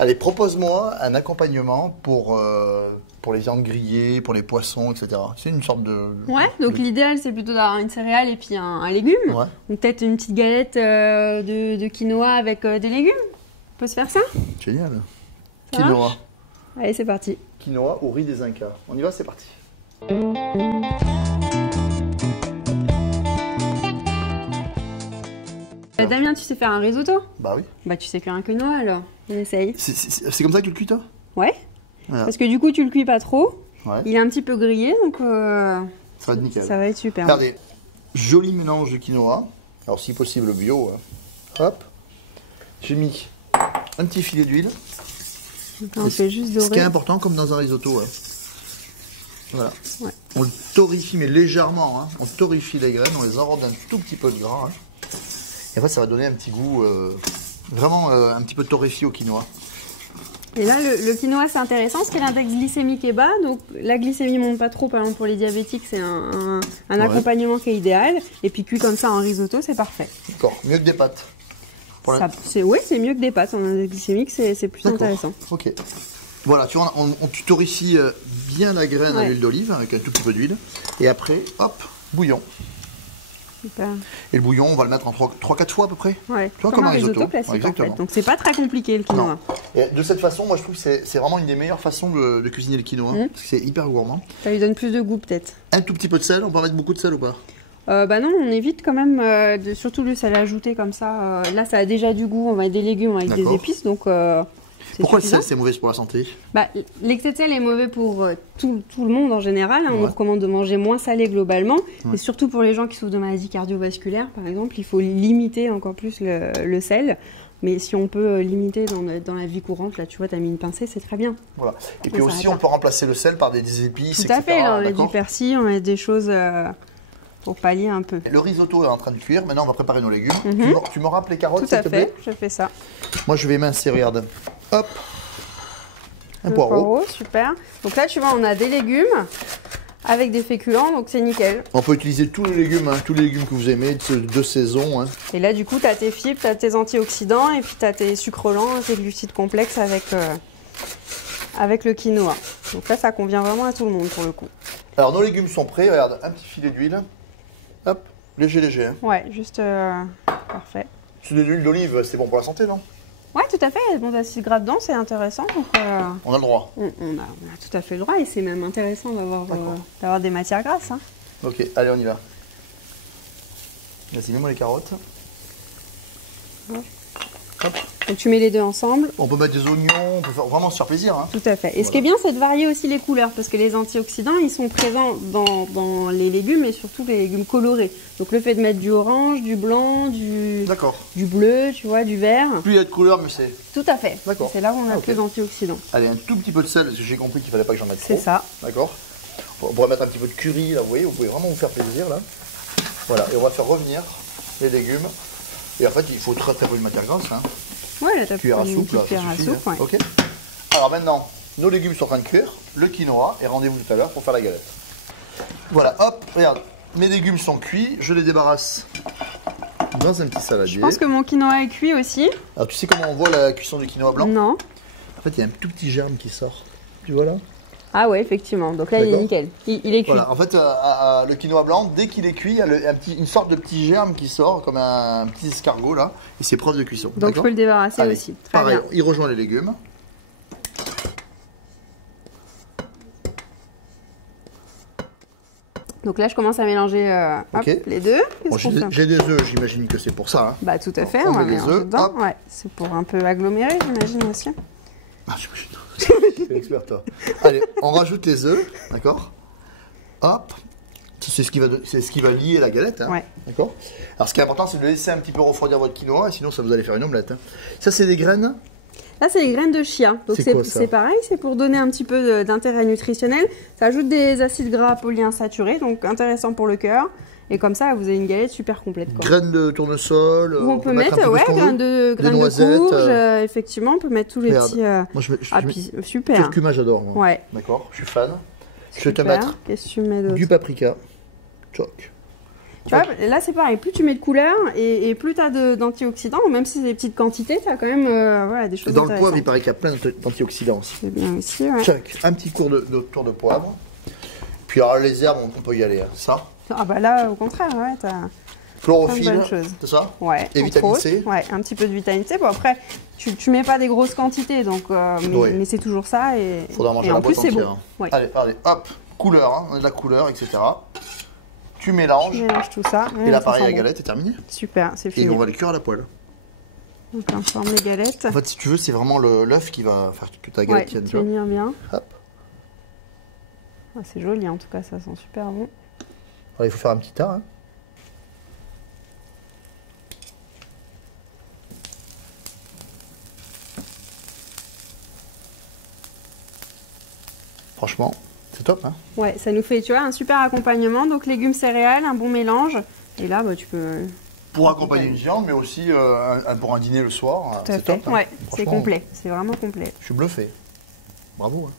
Allez, propose-moi un accompagnement pour les viandes grillées, pour les poissons, etc. C'est une sorte de... Ouais, donc l'idéal c'est plutôt d'avoir une céréale et puis un légume. Ouais. Donc peut-être une petite galette de quinoa avec des légumes. On peut se faire ça? Génial. Ça Quinoa. marche. Allez, c'est parti. Quinoa au riz des Incas. On y va, c'est parti. Damien, tu sais faire un risotto? Bah oui. Bah tu sais cuire un quinoa alors. On essaye. C'est comme ça que tu le cuis, toi? Ouais. Voilà. Parce que du coup tu le cuis pas trop. Ouais. Il est un petit peu grillé donc Ça va être nickel. ça va être super. Regardez, joli mélange de quinoa. Alors si possible bio. Hein. Hop. J'ai mis un petit filet d'huile. Donc là, on fait juste Ce qui est dorer. important comme dans un risotto. Hein. Voilà. Ouais. On le torréfie mais légèrement. Hein. On torréfie les graines, on les enrobe d'un tout petit peu de gras. Hein. Et après ça va donner un petit goût vraiment un petit peu torréfié au quinoa. Et là, le quinoa, c'est intéressant parce que l'index glycémique est bas. Donc, la glycémie monte pas trop. Par exemple, pour les diabétiques, c'est un accompagnement qui est idéal. Et puis, cuit comme ça en risotto, c'est parfait. D'accord, mieux que des pâtes. Oui, c'est mieux que des pâtes. En index glycémique, c'est plus intéressant. Ok. Voilà, tu vois, tu torréfies bien la graine à Ouais. l'huile d'olive avec un tout petit peu d'huile. Et après, hop, bouillon. Super. Et le bouillon, on va le mettre en 3-4 fois à peu près. Ouais, Tu vois, comme un risotto classique, Ouais, exactement. en fait. Donc, c'est pas très compliqué, le quinoa. Non. Et de cette façon, moi je trouve que c'est vraiment une des meilleures façons de cuisiner le quinoa. Parce que c'est hyper gourmand. Ça lui donne plus de goût, peut-être. Un tout petit peu de sel, on peut mettre beaucoup de sel ou pas? Bah non, on évite quand même, surtout le sel ajouté comme ça. Là, ça a déjà du goût. On va mettre des légumes avec des épices, donc Pourquoi suffisant. le sel c'est mauvais pour la santé? Bah, l'excès de sel est mauvais pour tout le monde en général. Hein. On nous recommande de manger moins salé globalement. Et surtout pour les gens qui souffrent de maladies cardiovasculaires, par exemple, il faut limiter encore plus le sel. Mais si on peut limiter dans la vie courante, là tu vois, tu as mis une pincée, c'est très bien. Voilà. Et puis aussi, on peut remplacer le sel par des épices, Tout à fait, là, on met d'accord. du persil, on met des choses pour pallier un peu. Le risotto est en train de cuire, maintenant on va préparer nos légumes. Tu me rappelles les carottes, Tout s'il à te fait, plaît? je fais ça. Moi je vais émincer, regarde. Hop. Un Le poireau. super. Donc là, tu vois, on a des légumes avec des féculents, donc c'est nickel. On peut utiliser tous les légumes, hein, tous les légumes que vous aimez, de saison. Hein. Et là, du coup, tu as tes fibres, tu as tes antioxydants et puis tu as tes sucres lents, tes glucides complexes avec le quinoa. Donc là, ça convient vraiment à tout le monde pour le coup. Alors nos légumes sont prêts, regarde, un petit filet d'huile. Hop, léger. Hein. Ouais, juste parfait. C'est de l'huile d'olive, c'est bon pour la santé, non? Ouais, tout à fait, il y a de bons acides gras dedans, c'est intéressant. Donc, on a le droit. On a tout à fait le droit et c'est même intéressant d'avoir des matières grasses. Hein. Ok, allez, on y va. Vas-y, mets-moi les carottes. Ouais. Hop. Donc tu mets les deux ensemble. On peut mettre des oignons, on peut vraiment se faire plaisir. Hein. Tout à fait. Et ce qui est bien, c'est de varier aussi les couleurs parce que les antioxydants, ils sont présents dans les légumes et surtout les légumes colorés. Donc le fait de mettre du orange, du blanc, du bleu, tu vois, du vert. Plus il y a de couleurs, mieux c'est. Tout à fait. D'accord. C'est là où on a plus d'antioxydants. Allez, un tout petit peu de sel parce que j'ai compris qu'il fallait pas que j'en mette trop. C'est ça. D'accord. On pourrait mettre un petit peu de curry, là, vous voyez, vous pouvez vraiment vous faire plaisir là. Voilà, et on va faire revenir les légumes. Et en fait, il faut très peu de matière grasse. Hein. Ouais, là, t'as cuillère à soupe, là, cuillère ça à suffit. soupe, ouais. Ok. Alors maintenant, nos légumes sont en train de cuire, le quinoa, et rendez-vous tout à l'heure pour faire la galette. Voilà, hop, regarde, mes légumes sont cuits, je les débarrasse dans un petit saladier. Je pense que mon quinoa est cuit aussi. Alors tu sais comment on voit la cuisson du quinoa blanc? Non. En fait, il y a un tout petit germe qui sort. Tu vois là? Ah ouais, effectivement. Donc là, il est nickel. Il est cuit. Voilà, en fait, le quinoa blanc, dès qu'il est cuit, il y a une sorte de petit germe qui sort, comme un petit escargot là, et c'est preuve de cuisson. Donc je peux le débarrasser aussi. Très pareil, bien. il rejoint les légumes. Donc là, je commence à mélanger les deux. Bon, j'ai des œufs, j'imagine que c'est pour ça. Hein. Bah tout à fait, on va met les mélanger œufs. dedans. Ouais, c'est pour un peu agglomérer, j'imagine aussi. Ah, j'imagine. T'es expert, toi. Allez, on rajoute les œufs, d'accord? Hop. C'est ce qui va lier la galette, hein. Ouais. D'accord? Alors, ce qui est important, c'est de laisser un petit peu refroidir votre quinoa, sinon ça vous allez faire une omelette. Hein. Ça, c'est des graines? Là, c'est les graines de chia. Donc c'est pareil, c'est pour donner un petit peu d'intérêt nutritionnel. Ça ajoute des acides gras polyinsaturés, donc intéressant pour le cœur. Et comme ça, vous avez une galette super complète. Quoi. Graines de tournesol. Ou on peut mettre graines de courge. Effectivement, on peut mettre tous les petits. Moi, super. Curcuma, j'adore. Ouais. D'accord, je suis fan. Super. Je vais te mettre Qu'est-ce que tu mets d'autre? du paprika. Choc. Tu vois, là c'est pareil, plus tu mets de couleurs et plus tu as d'antioxydants, même si c'est des petites quantités, tu as quand même voilà, des choses Dans le poivre, il paraît qu'il y a plein d'antioxydants aussi. C'est bien aussi, ouais. Check, un petit tour de poivre. Puis alors les herbes, on peut y aller. Hein. Ça. Ah bah là, au contraire, ouais, t'as... Chlorophylle, c'est ça? Ouais. Et vitamine C? Ouais, un petit peu de vitamine C. Bon après, tu mets pas des grosses quantités, donc mais c'est toujours ça et. Faudra manger et la en plus boîte c'est entière. bon. Ouais. Allez, hop, couleur, hein, on a de la couleur, etc. Tu mélanges. Tu mélanges tout ça. Et l'appareil à galette est terminé. Super, c'est fini. Et on va les cuire à la poêle. Donc on forme les galettes. En fait, si tu veux, c'est vraiment l'œuf qui va faire que ta galette tienne. Tenir bien. Hop. Ah, c'est joli, en tout cas, ça sent super bon. Alors, il faut faire un petit tas. Hein. Franchement, c'est top. Hein. Ouais, ça nous fait, tu vois, un super accompagnement. Donc légumes, céréales, un bon mélange. Et là, bah, tu peux... Pour accompagner une viande, mais aussi pour un dîner le soir. C'est top. Hein. Ouais, c'est complet. C'est vraiment complet. Je suis bluffé. Bravo. Hein.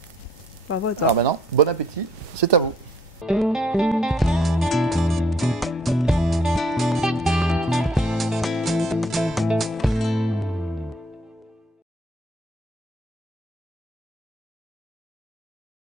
Bravo à toi. Alors maintenant, bon appétit. C'est à vous.